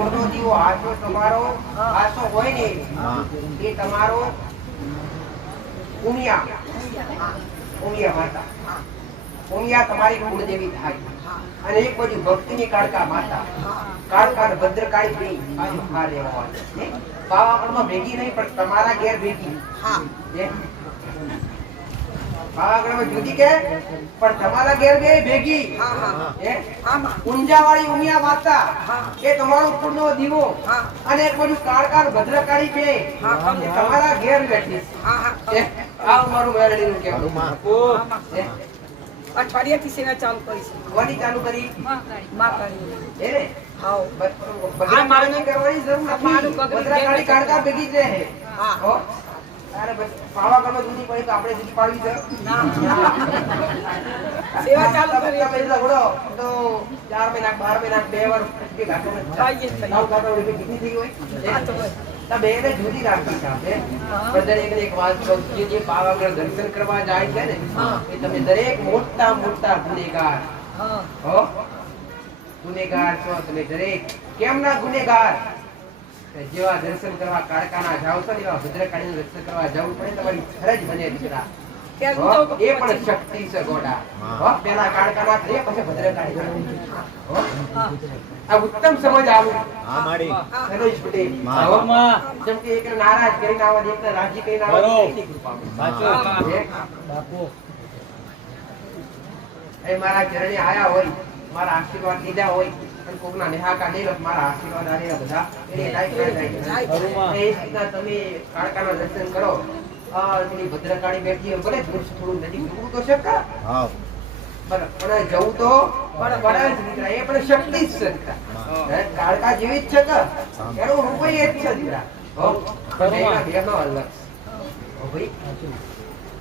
કુળનો દીવો આસો તમારો આસો હોય ને. એ તમારો ઉમિયા ઉમિયા માતા. ઉમિયા તમારી કુળદેવી થાય. અને એક બાજુ ભક્તિની કાળકા માતા. કાળકા ભદ્રકાળી ખા રહેવા પાવાગઢમાં ભેગી નહીં પણ તમારા ઘેર ભેગી. હે? પાવાગઢમાં જુદી કે? પણ તમારા ઘેર બે ભેગી. હે? ઊંઝાવાળી ઉમિયા માતા એ તમારો કુળનો દીવો. અને એક બાજુ ભદ્રકાળી બે તમારા ઘેર બેઠી. આ મારું મેલડીનું કહેવું. હે? અઠવાડિયાથી સેવા ચાલુ કરી કોની ચાલુ કરી? માં કરી. હે? હાઉ બ- ભદ્રકાળીની કરવાની જરૂર નથી. માનું બગડી કાળકા ભેગી જ રહે. હા. હો? તારે બસ પાવાગઢમાં જુદી પડી તો આપણે જુદી પાડવી છે. સેવા ચાલુ કરી. તમે ઝઘડો તો ચાર મહિના બાર મહિના બે વાર બે ઘાટો ને થાય જ થાય. નવ ઘાટો એટલે કેટલી થઈ હોય. આ તો હોય. તો બેને જુદી રાખી છે આપણે. દરેક એક વાત કહું જે જે પાવાગઢ દર્શન કરવા જાય છે ને એ તમે દરેક મોટા મોટા ગુનેગાર. હો. ગુનેગાર છો તમે દરેક. કેમ ના ગુનેગાર? જેવા દર્શન કરવા કાળકાના જાવ છો એવા ભદ્રકાળીનું દર્શન કરવા જવું પડે તમારી ફરજ બને દીકરા. એ પણ શક્તિ છે ગોડા. હો? પેલા કાળકાના થઈએ પછી ભદ્રકાળી જવું. આ ઉત્તમ સમજ આવું. હા માડી. સરોજ પટેલ. જેમ કે એકને નારાજ કરીને આવો ને એકને રાજી કરીને આવો બરોબર. એની કૃપા. સાચું. હે? એ મારા ચરણે આયા હોય. મારા આશીર્વાદ લીધા હોય અને કોકના નેહાકા નહીં મારા આશીર્વાદ આલેલા બધા. એને જાય જાય જાય. એ રીતના તમે કાળકાના દર્શન કરો. પેલી ભદ્રકાળી બેઠી હોય, ભલે થોડું થોડું નજીક જવું તો શક્ય પણ જવું તો પડે જ દીકરા એ પણ શક્તિ જ છે કાળકા જેવી જ છે કે? એનું રૂપ એ જ છે દીકરા હો પણ અલગ. ભાઈ.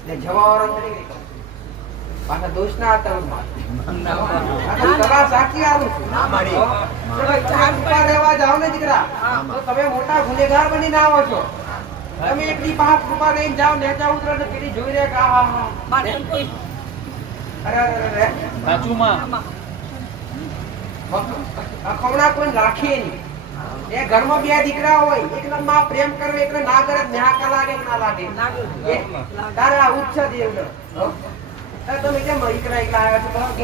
એટલે જવાવાળો સાચી આવું છું. ના માડી. હો. જો ચાર રૂપિયા લેવા જાઓ ને દીકરા. તો તમે મોટા ગુનેગાર બનીને આવો છો. તમે એકની પાંચ રૂપિયા લઈને જાઓ નેચા ઉતરો તો પેલી જોઈ રહે કે આહા હા. અરે અરે અરે આમાં અખમણા કોઈ રાખે નહીં. એ ઘરમાં બે દીકરા હોય એકને માં પ્રેમ કરે એકને ના કરે ના ન્યાકા લાગે ના લાગે? તારે આવું જ છે દેવને. તમે કેમ એકલા એકલા આવ્યા છો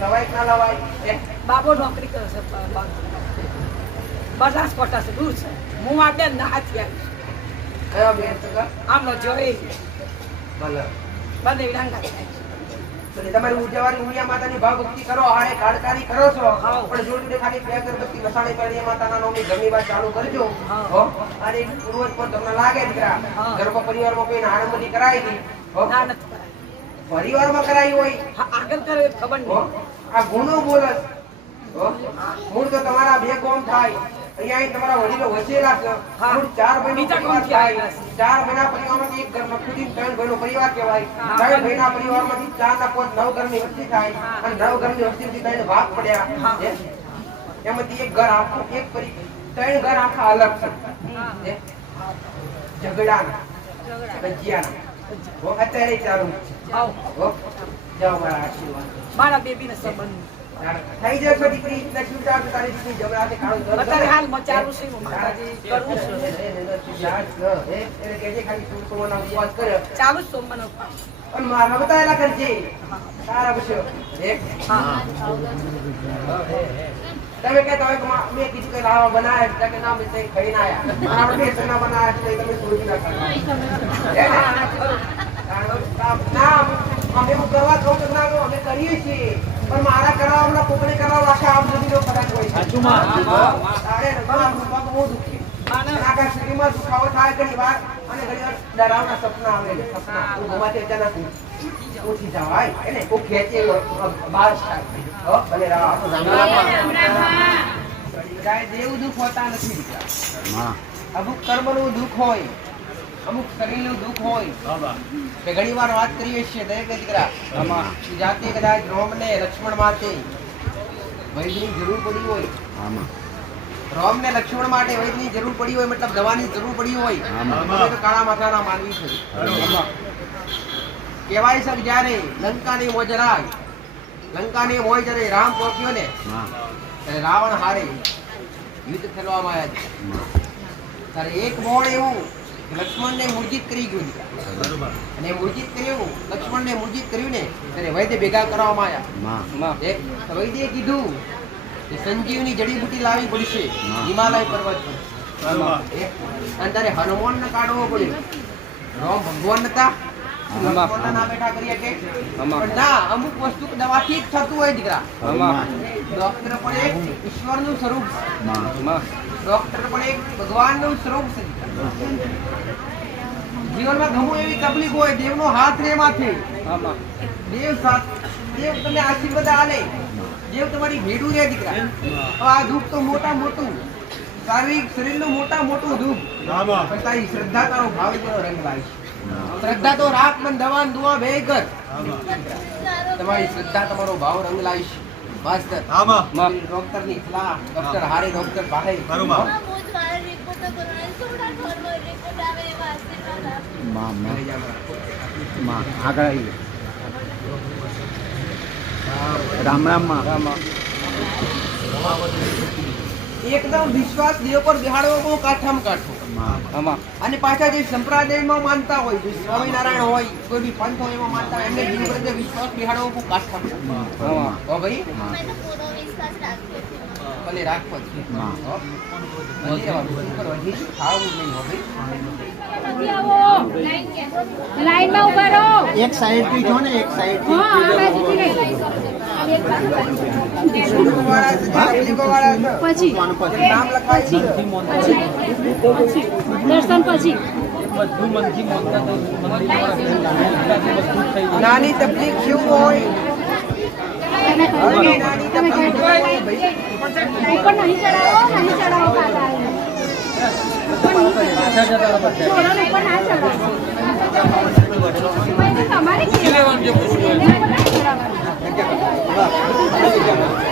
લવાય ના લવાય? બાબો નોકરી કરે છે બ- બ- છે દૂર છે. હું આ બેન ના હાથી આવીશ. કયો બેન? આમનો જોઈ. ભલે. બંને વિરાંગા થાય છે. તમારી ઉર્જાવાળી ઉમિયા માતાની ભાવ ભક્તિ કરો હારે કાળકારી કરો છો. પણ જોડે ખાલી બે અગરબત્તી વસાણી પાડી માતાના નામની ઘણી વાત ચાલુ કરજો. અને પૂર્વજ પણ તમને લાગે દીકરા ગર્ભ પરિવારમાં કોઈ કરાવી હતી હો? ના નથી કરાય. પરિવારમાં કરાવી હોય. આગળ કરે ખબર નહીં. આ ગુનો બોલે મૂળ તો તમારા બે કોમ થાય. અહીંયા તમારા વડીલો વસેલા છે મૂળ ચાર થાય. ચાર મહિના પરિવારમાંથી એક ઘરમાં ખુદી ત્રણ ભાઈનો પરિવાર કહેવાય. ત્રણ ભાઈના પરિવારમાંથી ચાર ના પાંચ નવ ઘરની વસ્તી થાય. અને નવ ઘરની વસ્તીમાંથી ત્રણ ભાગ પડ્યા. એમાંથી એક ઘર આખું એક પરી ત્રણ ઘર આખા અલગ છે? ઝઘડાના ભજીયાના અત્યારે ચાલુ છે. મારા આશીર્વાદ મારા સંબંધ થઈ જશે દીકરી લક્ષ્મી ચાર તારી દીકરી જમરાતે કાળું અત્યારે કરે. હાલમાં છે માતાજી કરવું છે એ, એને કહેજે ખાલી તું સોમવારના ઉપવાસ કર્યો. ચાલુ જ પણ મારા બતાવેલા કરજે. તારા પછી. તમે કે તમે મેં કીધું કે લાવા બનાવે છે. કે ના, મેં તઈ ખાઈને આયા. આપણે બેસનના બનાવ્યા છે, તમે સોચી ના કરતા. ને? ના, અમે હું કરવા ના પણ મારા કોકને બહુ દુખે. આખા શરીરમાં દુખાવો થાય ઘણી સપના આવે અચાનક. દેવું દુઃખ હોતા નથી અમુક કર્મનું દુઃખ હોય અમુક શરીરનું દુઃખ હોય કે ઘણી વાર વાત કરીએ છીએ દરેક દીકરા જાતે કદાચ રોમ ને લક્ષ્મણ માટે વૈદ્યની જરૂર પડી હોય. રોમ ને લક્ષ્મણ માટે વૈદ્યની જરૂર પડી હોય મતલબ દવાની જરૂર પડી હોય આમાં. તો કાળા માથાના માનવી છે. કહેવાય છે કે જ્યારે લંકાની મોજરાય લંકાની મોય જ્યારે રામ પહોંચ્યો ને ત્યારે રાવણ હારે યુદ્ધ ખેલવામાં આવ્યા છે. ત્યારે એક મોડ એવું લક્ષ્મણને મૂર્જિત કરી ગયું બરોબર. અને મૂર્જિત કર્યું લક્ષ્મણને મૂર્જિત કર્યું ને ત્યારે વૈદ્ય ભેગા કરવામાં આવ્યા. વૈદ્ય કીધું કે સંજીવની જડીબુટી લાવવી પડશે. હિમાલય પર્વત પર. અને તારે હનુમાનને કાઢવો પડ્યો. રોમ ભગવાન હતા અમુક વસ્તુ દવાથી જ થતું હોય દીકરા. ડોક્ટર પણ એક ઈશ્વરનું સ્વરૂપ ડોક્ટર પણ એક ભગવાનનું સ્વરૂપ છે. જીવનમાં ગમો એવી તકલીફ હોય દેવનો હાથ રે માથે. દેવ સાથ દેવ તમને આશીર્વાદ આલે દેવ તમારી ભેડું રે દીકરા. આ દુઃખ તો મોટા મોટું. શારીરિક શરીરનું મોટા મોટું દુઃખ. પણ તારી શ્રદ્ધા તારો ભાવ તારો રંગ લાવીશ શ્રદ્ધા તો રાખ પણ દવાન દુઆ બે કર. તમારી શ્રદ્ધા તમારો ભાવ રંગ લાવીશ માસ્તર. ડોક્ટરની સલાહ ડોક્ટર હારે ડોક્ટર ભાઈ માં માં માં. આગળ આવી રામ રામમાં. એકદમ વિશ્વાસ દેવ પર બેહાડવો બહુ કાઠામાં કાઠો. માં. અને પાછા જે સંપ્રદાયમાં માનતા હોય જે સ્વામિનારાયણ હોય કોઈ બી પંથ હોય એમાં માનતા હોય એમને જીવ વિશ્વાસ બિહાડવો બહુ કાઠામાં. કાઠો. ભાઈ? ભલે રાખવો જ. એક સાઈડથી જો ને એક સાઈડ પછી નામ લખાય પછી દર્શન પછી. નાની તકલીફ શું હોય? તમે ઉપર નહીં ચડાવો નહીં ચડાવો.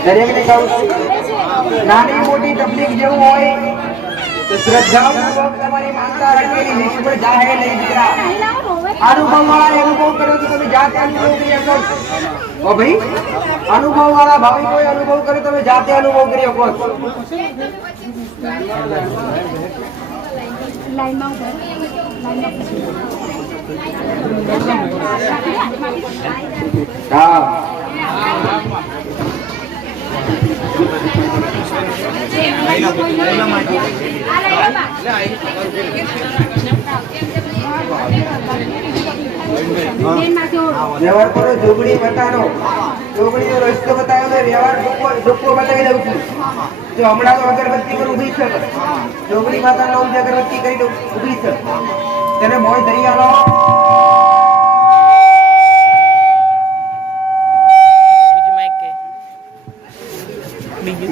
દરેકને કહું છું નાની મોટી તકલીફ જેવું હોય તો શ્રદ્ધાપૂર્વક તમારી માનતા રાખેલી નહીં દીકરા. અનુભવ વાળા અનુભવ કરો તો તમે જાત અનુભવ કરી શકો ઓ ભાઈ અનુભવ વાળા ભાવિકોએ અનુભવ કર્યો તમે જાતે અનુભવ કરી શકો હા. વ્યવહાર કરો જોગડી બતાનો જોગણીનો રસ્તો બતાવ્યો મેં વ્યવહાર ટૂંકો બતાવી દઉં છું. જો હમણાં તો અગરબત્તી પર ઊભી છે. જોગડી માતાનો ઊંધી અગરબત્તી કરી દઉં ઊભી છે. તેને મોય દરિયાનો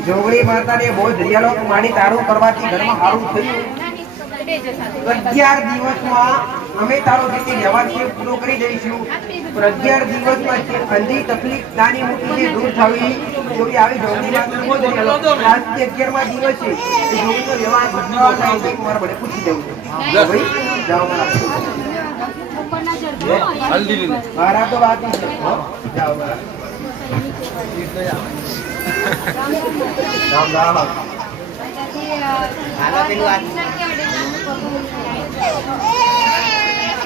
જોગણી માતાને મોય દરિયાલો માડી તારું કરવાથી ઘરમાં સારું થયું. અગિયાર દિવસમાં અમે તારો જે વ્યવહાર છે પૂરો કરી દઈશું? પણ અગિયાર દિવસમાં જે અંધી તકલીફ નાની મોટી જે દૂર થવી જોવી આવી જોગી આજથી અગિયારમા દિવસ છે એ જોગીનો વ્યવહાર બદલાવા થાય મારે પૂછી દેવું છે. ભાઈ. જાઓ મારા ઉપરના ચડજો. મારા તો વાત છે. જાઓ મારા. રામ રામ. હાલો પેલું લાઈન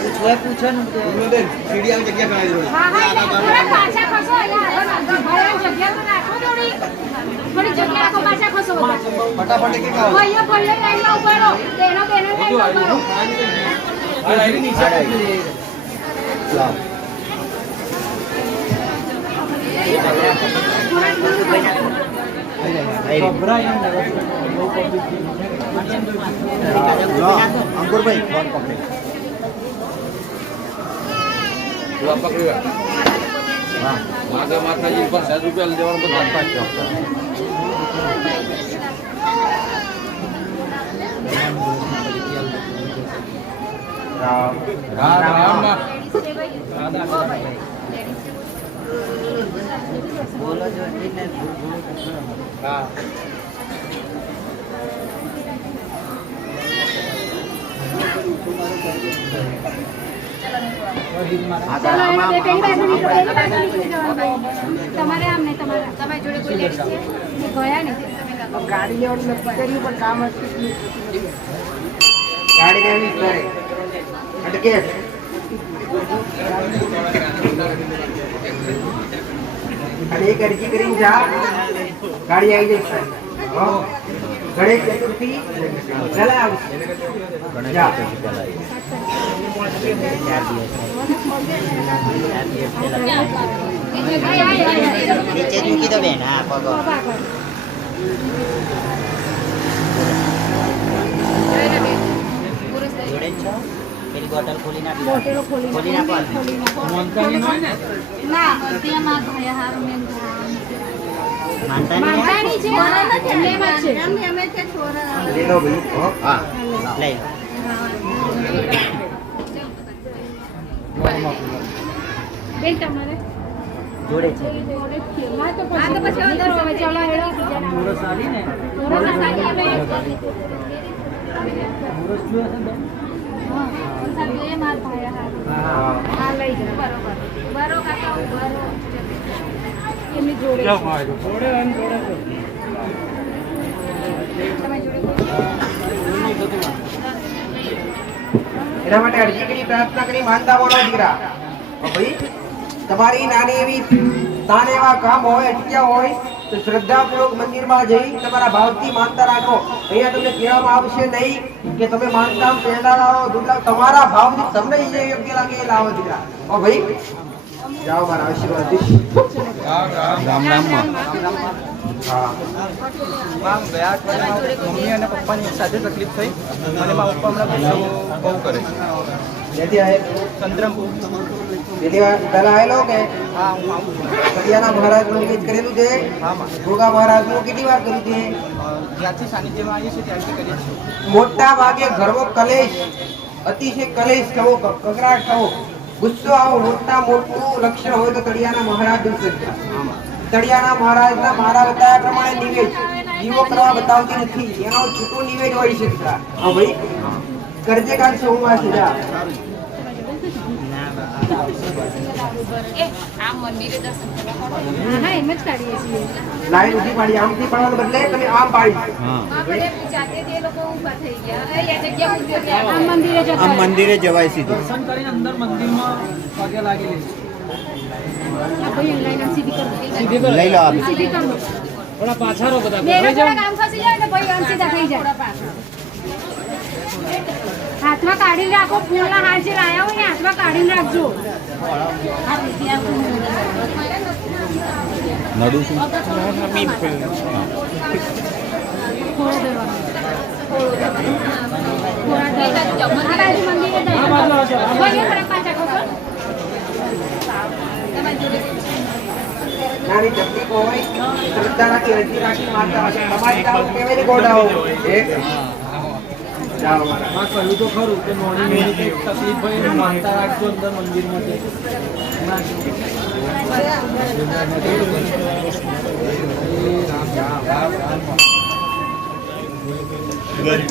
ચલો, એનો કઈ જલ્દી પૂછી લો, પૂછી લો. હા, હા, એટલે થોડા પાછા ખસો, અહીંયા આગળ આગળ ભરાય જગ્યા તો નાખો થોડી. થોડી જગ્યા રાખો, પાછા ખસો બધા. ફટાફટ એક એક આવો. ભાઈઓ ભાઈઓ લાઈનમાં ઊભા રહો. બહેનો બહેનો લાઈનમાં ઊભા રહો. થોડા દૂર રહો. અંકુરભાઈ ફોન પકડે હા. માતા માતાજી પર સાત રૂપિયા દેવાનું બધા. રામ રામ રામ. લેડીઝ લેવાય. તમારે આમ નહીં તમારે. તમારી જોડે કોઈ લેડીઝ છે? ગયા નહીં ગાડી લેવાનું નક્કી કર્યું પણ કામ હતું ગાડી લેવી કરે અટકે અને એક અરજી કરીને જા. ગાડી આવી જશે. ગણેશ ચતુર્થી નીચે મૂકી દો બેન હા પગો જોડે છો પેલી બોટલ ખોલી નાખી ખોલી નાખો. ના તેમાં ભાઈ હાર મેં બેન તમારે? જોડે છે. બરોબર. બરો કાકા બરો. એમની જોડે એના માટે અરજી કરી પ્રાર્થના કરી માનતા બોલો દીકરા. ભાઈ તમારી નાની એવી તાન એવા કામ હોય અટક્યા હોય તો શ્રદ્ધાપૂર્વક મંદિરમાં જઈ તમારા ભાવથી માનતા રાખો. અહીંયા તમને કહેવામાં આવશે નહીં કે તમે માનતા પહેલા લાવો દૂધ લાવો તમારા ભાવથી તમને જે યોગ્ય લાગે એ લાવો દીકરા. ભાઈ જાઓ મારા આશીર્વાદ રામ રામમાં. મમ્મી અને પપ્પાની સાથે તકલીફ થઈ. અને મારા પપ્પા હમણાં ગુસ્સો બહુ કરે ગીત કરેલું છે? ગોગા મહારાજનું કેટલી વાર કર્યું છે? જ્યાંથી સાનિધ્યમાં આવીએ છીએ કરીએ છીએ. મોટા ભાગે ઘરમાં કલેશ અતિશય કલેશ થવો કકરાટ થવો. ગુસ્સો આવો મોટા મોટું લક્ષણ હોય તો તળિયાના મહારાજ તળિયાના મહારાજના મારા બતાવ્યા પ્રમાણે નિવેદ. દીવો કરવા બતાવતી નથી. એનો છૂટો નિવેદ હોય છે. ભાઈ. કરજે જા હા કાઢીએ છીએ લાઈન ઊભી પાડી આમ થી પાડવાને બદલે તમે આમ પાડી. આમ મંદિરે જતા આમ મંદિરે જવાય સીધું. દર્શન કરીને અંદર મંદિરમાં પગે લાગી કરો લઈ લો આપ થોડા પાછા રહો બધા. બેનો થોડાક આમ ખસી જાય ને ભાઈ આમ સીધા થઈ જાય. હાથમાં કાઢીને રાખો ફૂલના હાર જે લાયા હોય ને હાથમાં કાઢીને રાખજો નડું ખસો. નાની તકલીફ હોય રાખી તમારી કેવી રીતે માં કહ્યું તો ખરું કે મોડી મોડી તકલીફ હોય એને માનતા રાખજો અંદર મંદિરમાં જઈ રામ રામ પેલી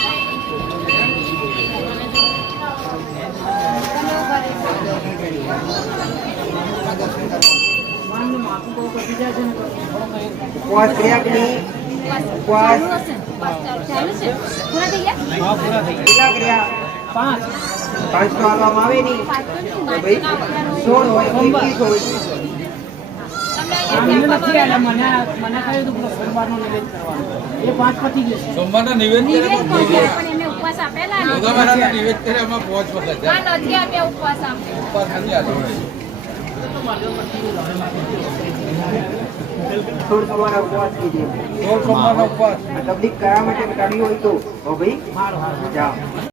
ઉપવાસ કર્યા કે નહીં ઉપવાસ કેટલા કર્યા પાંચ પાંચ તો હાલવામાં આવે નહીં. ભાઈ સોળ હોય એકવીસ હોય. સોમવાર નિવેદ ઉપવાસ આપેલા ને. ભગવાનના નિવેદ કરે એમાં પહોંચ વખત જાય. હા, નથી આપ્યા ઉપવાસ આપે ઉપવાસ નથી આ જોડે. સોળ સોમવારના ઉપવાસ કીધે ઉપવાસ આ માટે કાઢ્યું હોય તો ભાઈ જાઓ